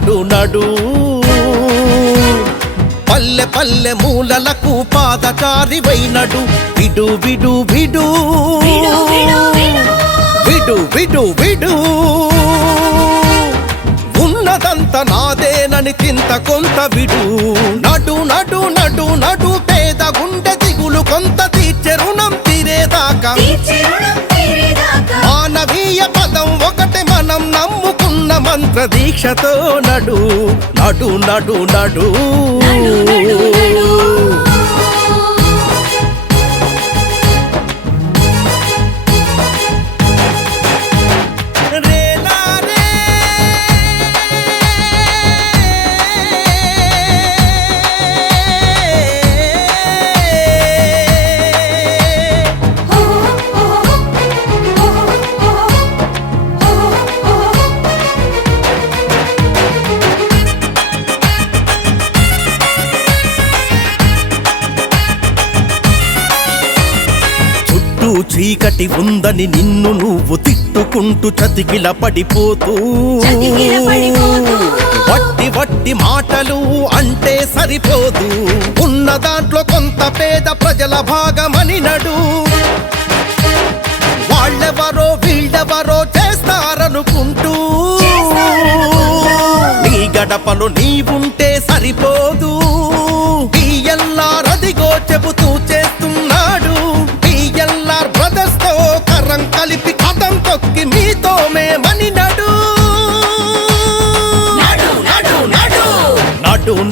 నడు నడు. పల్లె పల్లె మూలలకు పాదచారి వైనడు. విడు విడు విడు. విడు విడు విడు. ఉన్నదంత నాదేనని చింత కొంత విడు. మంత్ర దీక్షతో నడు నడు. నడు నడు. ఉందని నిన్ను నువ్వు తిట్టుకుంటూ చతికిల పడిపోతూ. వట్టి వట్టి మాటలు అంటే సరిపోదు. ఉన్న దాంట్లో కొంత పేద ప్రజల భాగమని నడు. వాళ్ళెవరో వీళ్ళెవరో చేస్తారనుకుంటూ. నీ గడపలో నీవుంటే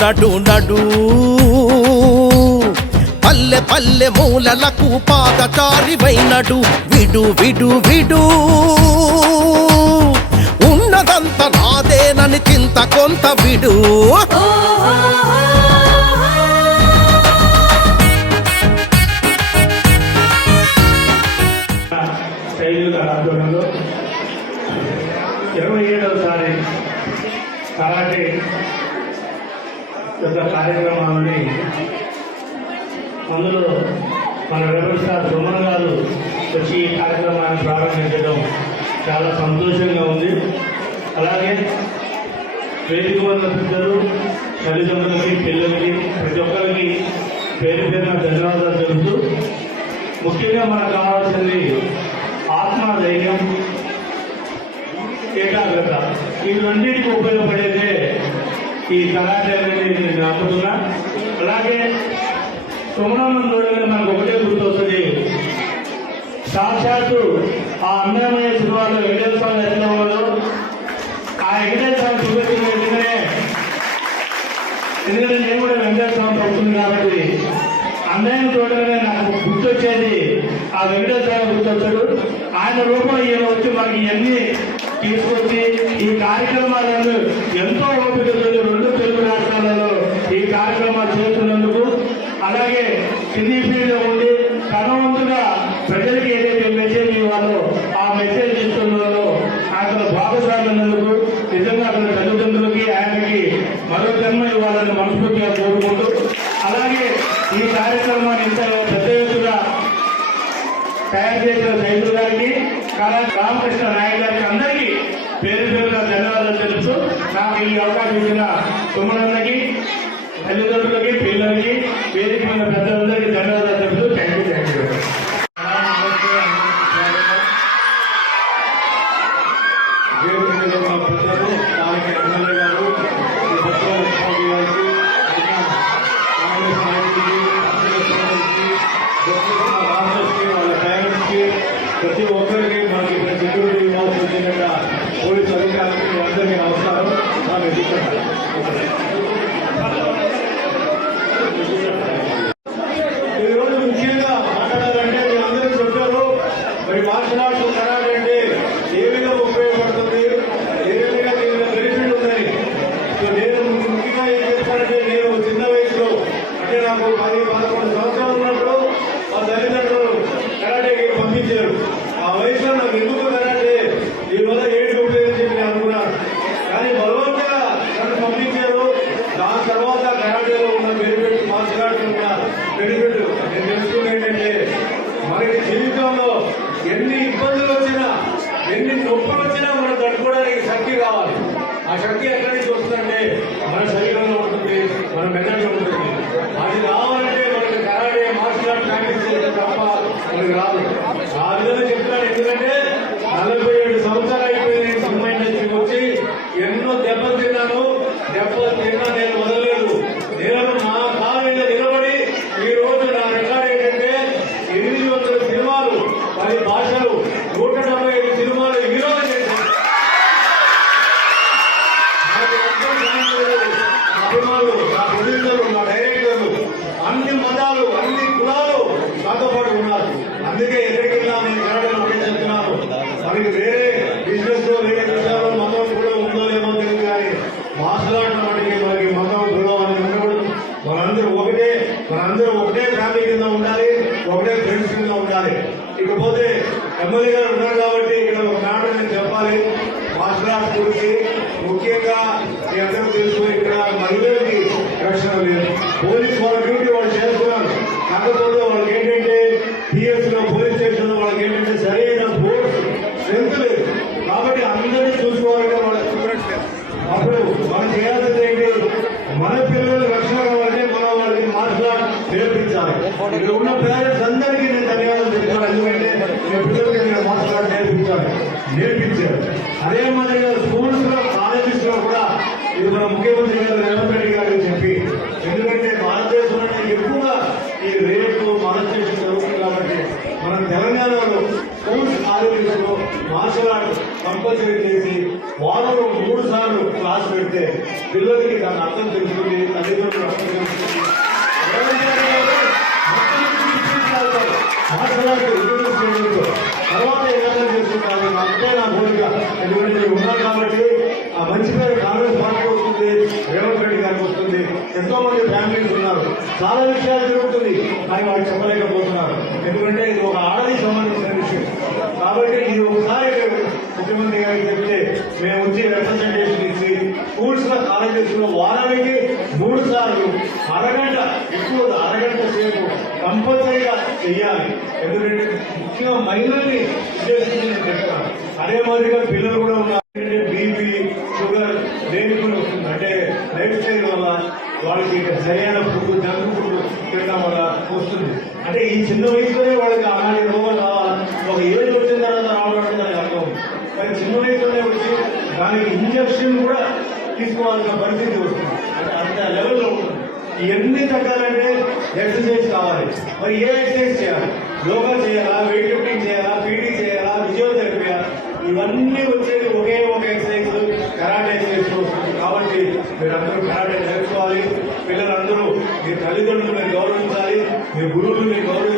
నడు నడు పల్లె పల్లె మూలలకు పాదచారివైనడు. విడు విడు విడు. ఉన్నదంత నాదేనని చింత కొంత విడు. వేదిక వల్ల పెద్దలు తల్లిదండ్రులకి పిల్లలకి ప్రతి ఒక్కరికి పేరు పేరున ధన్యవాదాలు తెలుపుతూ ముఖ్యంగా మనకు కావాల్సింది ఆత్మధైర్యం ఏకాగ్రత. ఈ రెండింటికి ఉపయోగపడేదే ఈ కరాటే అనేది నేను నమ్ముతున్నా. అలాగే సుమనం చూడగానే మనకు ఒకటే గుర్తొస్తుంది. సాక్షాత్తు ఆ అందమైన సినిమాలో వెంకటేశ్వర స్వామి ఎట్లా ఆ వెంకటేశ్వర స్వామి చూపించిన ఎందుకంటే నేను కూడా వెంకటేశ్వర స్వామి అవుతుంది కాబట్టి అన్నయ్యను చూడగానే నాకు గుర్తొచ్చేది. ఆ వెంకటేశ్వర గుర్తొచ్చాడు. ఆయన రూపంలో ఈయన వచ్చి మనకి ఇవన్నీ తీసుకొచ్చి ఈ కార్యక్రమాలను ఎంతో ఓపికతో రెండు తెలుగు రాష్ట్రాలలో ఈ కార్యక్రమాలు చేస్తున్నందుకు అలాగే సినీ పేరు పేరుగా ధన్యవాదాలు తెలుపుతూ నాకు ఈ అవకాశం ఇచ్చిన సుమనన్నకి తల్లిదండ్రులకి పిల్లలకి వేదిక ఉన్న పెద్దలందరికీ ధన్యవాదాలు తెలుపుతూ థ్యాంక్ యూ థ్యాంక్ యూ జీవితంలో ఎన్ని ఇబ్బందులు వచ్చినా ఎన్ని నొప్పులు వచ్చినా మనం తట్టుకోవడానికి శక్తి కావాలి. ఆ శక్తి ఎక్కడి నుంచి వస్తుందంటే మన శరీరంలో ఉంటుంది మన మెదడులో for a beauty or just మధ్యనాడు కంపల్సరీ చేసి వారంలో మూడు సార్లు క్లాస్ పెడితే పిల్లలకి దాన్ని అర్థం తెలుస్తుంది తల్లిదండ్రులు అర్థం తెలుస్తుంది. తర్వాత ఏదైనా చేస్తున్నారు అంతే నా కోరిక ఎందుకంటే ఉన్నారు కాబట్టి ఆ మంచి పేరు కాంగ్రెస్ పార్టీ వస్తుంది రేవంత్ రెడ్డి గారికి వస్తుంది. ఎంతో మంది ఫ్యామిలీస్ ఉన్నారు. చాలా విషయాలు కాలేజెస్లో వారానికి మూడు సార్లు అరగంట ఎక్కువ అరగంట సేపు కంపల్సరీగా చెయ్యాలి. ఎందుకంటే ముఖ్యంగా మహిళల్ని ఉద్దేశించిన చెప్తాను. అదే మాదిరిగా పిల్లలు కూడా ఉన్నారు. బీపీ షుగర్ దేనికులు అంటే లైఫ్ స్టైల్ వల్ల వాళ్ళకి సరైన ఫుడ్ జంక్ ఫుడ్ తినడం వల్ల వస్తుంది. అంటే ఈ చిన్న వయసులోనే వాళ్ళకి అలాంటి రోగం రావాలి. ఒక ఏజ్ వచ్చిన తర్వాత రావడం దానికి అర్థం. కానీ చిన్న వయసులోనే వచ్చి దానికి ఇంజక్షన్ కూడా తీసుకోవాల్సిన పరిస్థితి వస్తుంది. అంటే అంత లెవెల్లో ఉంటుంది. ఎన్ని తగ్గాలంటే ఎక్సర్సైజ్ కావాలి. మరి ఏ ఎక్సర్సైజ్ చేయాలి? యోగా చేయాలా? వెయిట్ లిఫ్టింగ్ చేయాలా? పీటీ చేయాలా? ఫిజియోథెరపీ ఇవన్నీ వచ్చేది ఒకే ఒక ఎక్సర్సైజ్ కరాటే ఎక్సర్సైజ్ కాబట్టి మీరందరూ కరాటే నేర్చుకోవాలి. పిల్లలందరూ మీ తల్లిదండ్రులు మీరు గౌరవించాలి. మీ గురువులు మీరు గౌరవించాలి.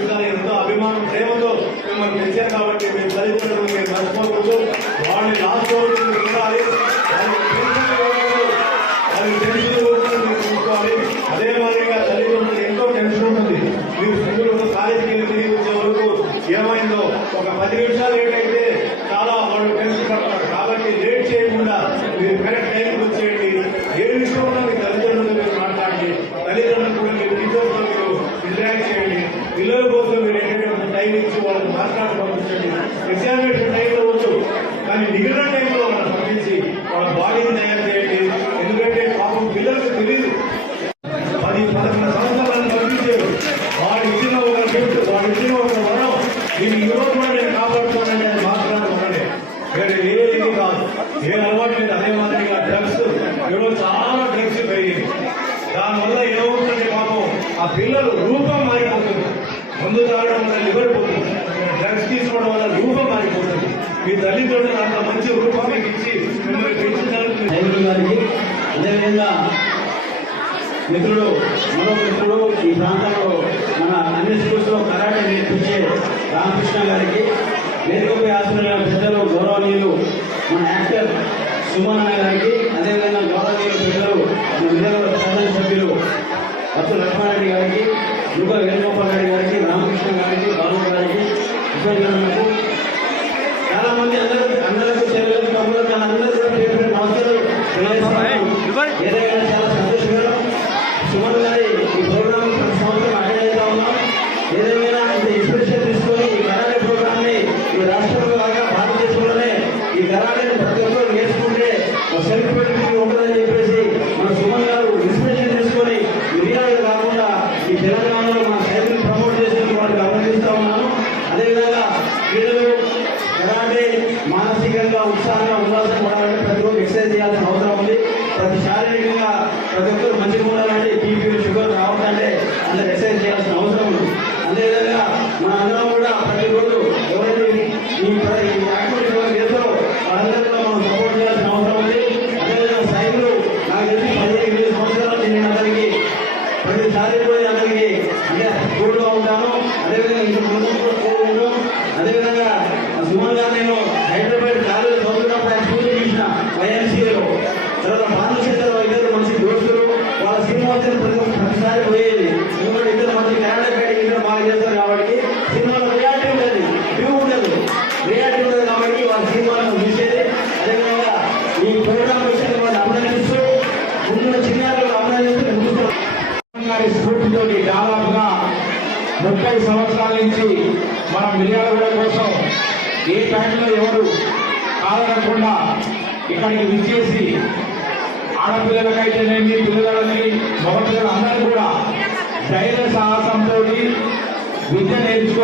ఖర్చు పెరిగింది దానివల్ల ఏమవుతుంది మాకు ఆ పిల్లల రూపం మారిపోతుంది. ముందు తాగడం వల్ల లివర్ డ్రగ్స్ తీసుకోవడం వల్ల రూపం మారిపోతుంది. మీ తల్లిదండ్రులు అంత మంచి రూపం మీకు ఇచ్చి మిమ్మల్ని పెంచుతారు అదేవిధంగా మిత్రుడు మరో మిత్రుడు ఈ ప్రాంతంలో మన అన్ని స్కూల్స్లో కరాటే నేర్పించే రామకృష్ణ గారికి వేదికపై ఆశ్రయ పెద్దలు గౌరవనీయులు మన యాక్టర్ సుమన్ గారికి అదేవిధంగా గౌరవనీయులు పెద్దలు విద్యార్థుల శాసనసభ్యులు అత్తుల లక్ష్మారెడ్డి గారికి యుగ వేణుగోపాల్ రెడ్డి గారికి Downtown.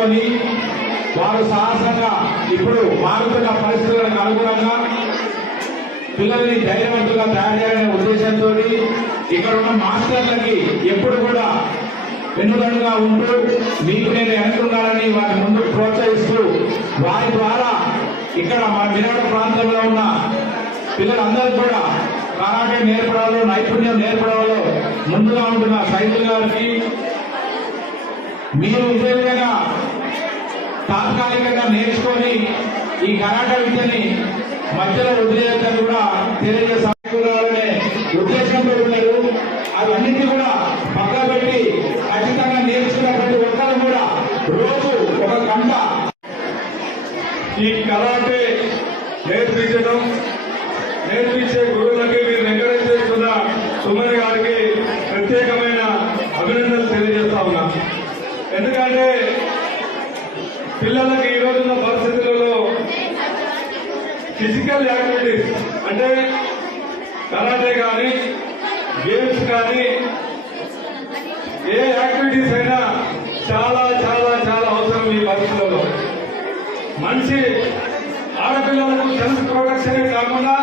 తీసుకొని వారు సాహసంగా ఇప్పుడు మారుతున్న పరిస్థితులకు అనుగుణంగా పిల్లల్ని ధైర్యవంతులుగా తయారు చేయాలనే ఉద్దేశంతో ఇక్కడ ఉన్న మాస్టర్లకి ఎప్పుడు కూడా వెన్నుదన్నుగా ఉంటూ మీకు నేను వెనుకుండాలని వారి ముందు ప్రోత్సహిస్తూ వారి ద్వారా ఇక్కడ మన మిరాడ ప్రాంతంలో ఉన్న పిల్లలందరూ కూడా కరాటే నేర్పడంలో నైపుణ్యం నేర్పడంలో ముందుగా ఉంటున్న సైదుల్ గారికి మీరు ఇదే విధంగా తాత్కాలికంగా నేర్చుకొని ఈ కరాట విద్యని మధ్యలో వదిలేదని కూడా తెలియజేసాలనే ఉద్దేశంతో ఉన్నారు. అవన్నింటినీ కూడా పక్కన పెట్టి ఖచ్చితంగా నేర్చుకున్న ప్రతి ఒక్కరు కూడా రోజు ఒక గంట ఈ కరాటే నేర్పించడం నేర్పించే గురువులకి మీరు ఎంకరేజ్ చేస్తున్న సుమన్ గారికి ప్రత్యేకమైన అభినందనలు తెలియజేస్తా ఉన్నా ఎందుకంటే పిల్లలకి ఈ రోజున్న పరిస్థితులలో ఫిజికల్ యాక్టివిటీస్ అంటే కరాటే కానీ గేమ్స్ కానీ ఏ యాక్టివిటీస్ అయినా చాలా చాలా చాలా అవసరం ఈ పరిస్థితులలో మంచి ఆడపిల్లలకు సెల్ఫ్ ప్రొడక్షన్ కాకుండా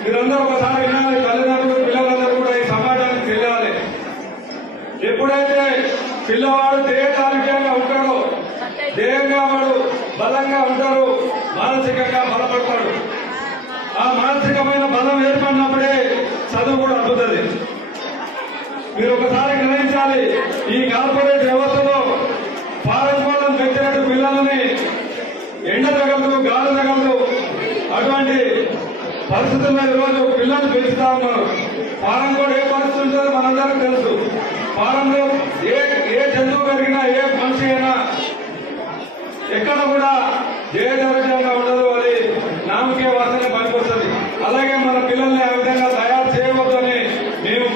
మీరందరూ ఒకసారి వినాలి తల్లిదండ్రులు పిల్లలందరూ కూడా ఈ సమాజానికి తెలియాలి ఎప్పుడైతే పిల్లవాడు దేహదారికంగా ఉంటాడో దేహంగా వాడు బలంగా ఉంటాడు మానసికంగా బలపడతాడు. ఆ మానసికమైన బలం ఏర్పడినప్పుడే చదువు కూడా అందుతుంది మీరు ఒకసారి గ్రహించాలి ఈ కార్పొరేట్ వ్యవస్థలో ఫారెస్ట్ పెట్టినట్టు పెంచినట్టు పిల్లలని ఎండ తగలదు గాలి తగలదు. అటువంటి పరిస్థితుల్లో ఈరోజు పిల్లలు పెంచుతా ఉన్నారు. ఫారం కూడా ఏ పరిస్థితి ఉంటుందో మనందరికీ తెలుసు. ఫారంలో ఏ ఏ జంతువు పెరిగినా ఏ మనిషి అయినా ఎక్కడ కూడా జయదర్శనంగా ఉండదు అది నామకే వాసన పనికొస్తుంది. అలాగే మన పిల్లల్ని ఆ విధంగా తయారు చేయవద్దని మేము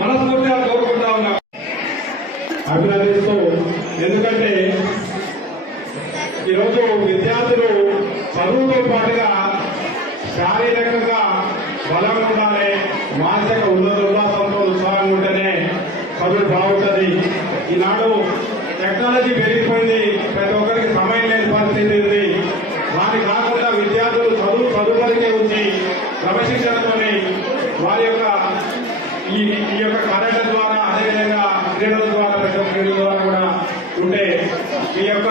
మనస్ఫూర్తిగా కోరుకుంటా ఉన్నాం అభినందిస్తూ ఎందుకంటే ఈరోజు విద్యార్థులు చదువుతో పాటుగా శారీరకంగా బలం ఉండాలి మానసిక ఉన్నత ఉల్లాసంతో ఉత్సాహంగా ఉంటేనే చదువు బాగుంటుంది. ఈనాడు టెక్నాలజీ పెరిగిపోయింది. ప్రతి ఒక్కరికి సమయం లేని పరిస్థితి ఉంది. వారి కాకుండా విద్యార్థులు చదువు చదువులకే ఉంచి క్రమశిక్షణతోని వారి యొక్క ఈ ఈ యొక్క కార్యక్రమం ద్వారా అదేవిధంగా క్రీడల ద్వారా ప్రతి ఒక్క క్రీడల ద్వారా కూడా ఉంటే ఈ యొక్క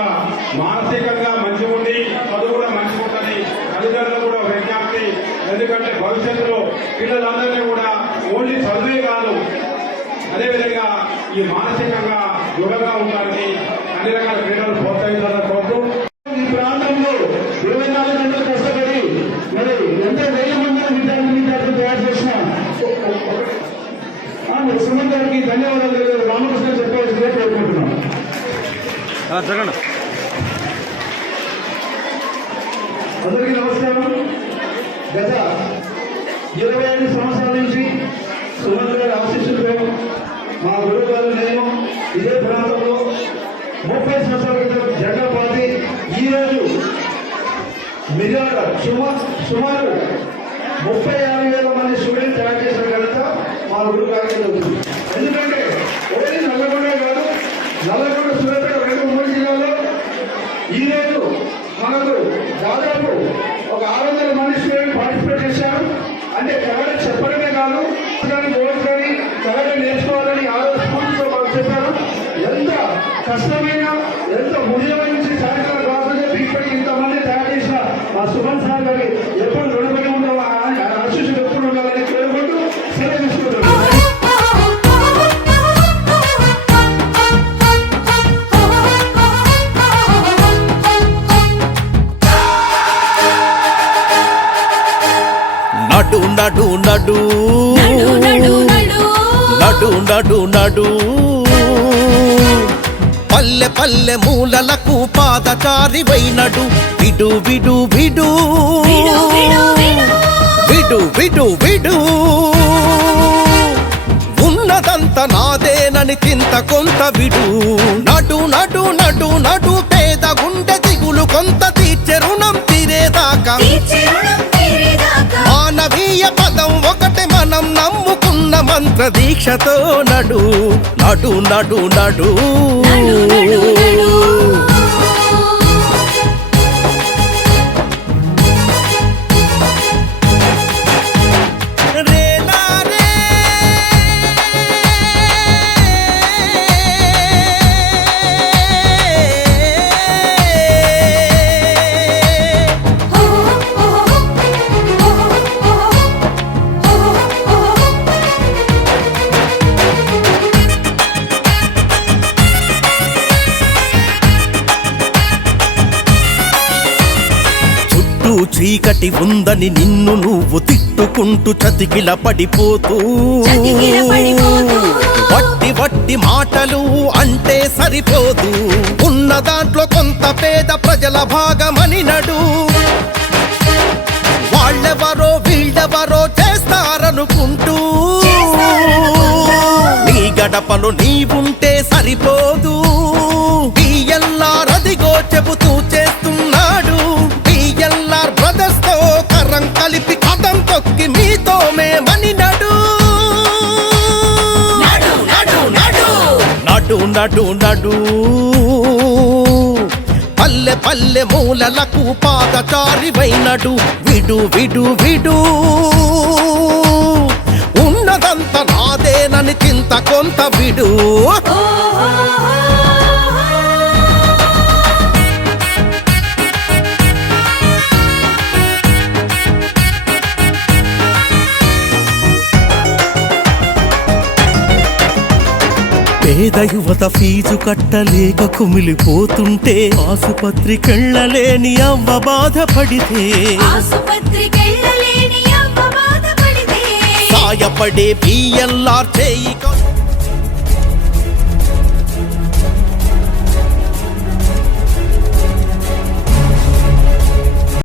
మానసికంగా మంచి ఉండి చదువు కూడా మంచిగా ఉంటుంది తల్లిదండ్రులు విజ్ఞప్తి ఎందుకంటే భవిష్యత్తులో పిల్లలందరినీ కూడా ఓన్లీ చదువే కాదు. అదేవిధంగా ఈ మానసికంగా దృఢంగా ఉండడానికి అన్ని రకాల క్రీడలు ప్రోత్సహించాలని కోరుతూ ఈ ప్రాంతంలో ఇరవై నాలుగు గంటలు కష్టపడి మరి ఎంతో మంది విద్యార్థి విద్యార్థులు తయారు చేసిన గారికి ధన్యవాదాలు తెలియదు రామకృష్ణ చెప్పాల్సిందే కోరుకుంటున్నాం. అందరికీ నమస్కారం. గత ఇరవై ఐదు సంవత్సరాల నుంచి సుమన్ గారి ఆశీస్సులతో మా గురువు గారు నేను ఇదే ప్రాంతంలో ముప్పై సంవత్సరాల క్రితం జెండా పాతి ఈరోజు రోజు మిర్యాల సుమా సుమారు ముప్పై ఆరు వేల మంది స్టూడెంట్ తయారు చేసిన ఘనత మా గురువు గారికి ఎందుకంటే ఓన్లీ నల్లగొండ కాదు నల్లగొండ సూర్యాపేట రెండు మూడు జిల్లాలో ఈరోజు మనకు దాదాపు ఒక ఆరు వందల మంది స్టూడెంట్ పార్టిసిపేట్ చేశారు అంటే కరాటే చెప్పడమే కాదు దాన్ని నేర్చుకోవాలని ఆ రోజు స్కూల్తో మాకు చెప్పారు. ఎంత కష్టమైన ఎంతో ఉదయించి సాయంత్రం కాకుండా ఇప్పటికి ఇంతమంది తయారు చేసిన మా సుమన్ సార్ గారి ఎప్పుడు రుణపడి ఉండవు ఆశీస్సులు ఎప్పుడు ఉండాలని కోరుకుంటూ సెలవు తీసుకుంటున్నాను నడు నడు నడు. వాడు పల్లె పల్లె మూలలకు పాదచారి వైనడు. విడు విడు విడు. విడు విడు విడు. ఉన్నదంత నాదేనని చింత కొంత విడు. నడు నడు నడు నడు పేద గుండె దిగులు కొంత తీర్చె రుణం తీరేదాకా. మానవీయ పదం మంత్ర దీక్షతో నడు నడు నడు నడు. ఉందని నిన్ను నువ్వు తిట్టుకుంటూ చతికిల పడిపోతూ. వట్టి వట్టి మాటలు అంటే సరిపోదు. ఉన్న దాంట్లో కొంత పేద ప్రజల భాగమని నడు. వాళ్ళెవరో వీళ్ళెవరో చేస్తారనుకుంటూ. నీ గడపలో నీవుంటే సరిపోదు. పిఎల్ఆర్ అదిగో నడు నడు. పల్లె పల్లె మూలలకు పాదచారివైనడు. విడు విడు విడు. ఉన్నదంత నాదేనని చింత కొంత విడు. పేద యువత ఫీజు కట్టలేక కుమిలిపోతుంటే ఆసుపత్రికెళ్ళలేని అవ్వ బాధపడితే. ఆసుపత్రికెళ్ళలేని అవ్వ బాధపడితే. సాయపడే బిఎల్ఆర్ చేయి.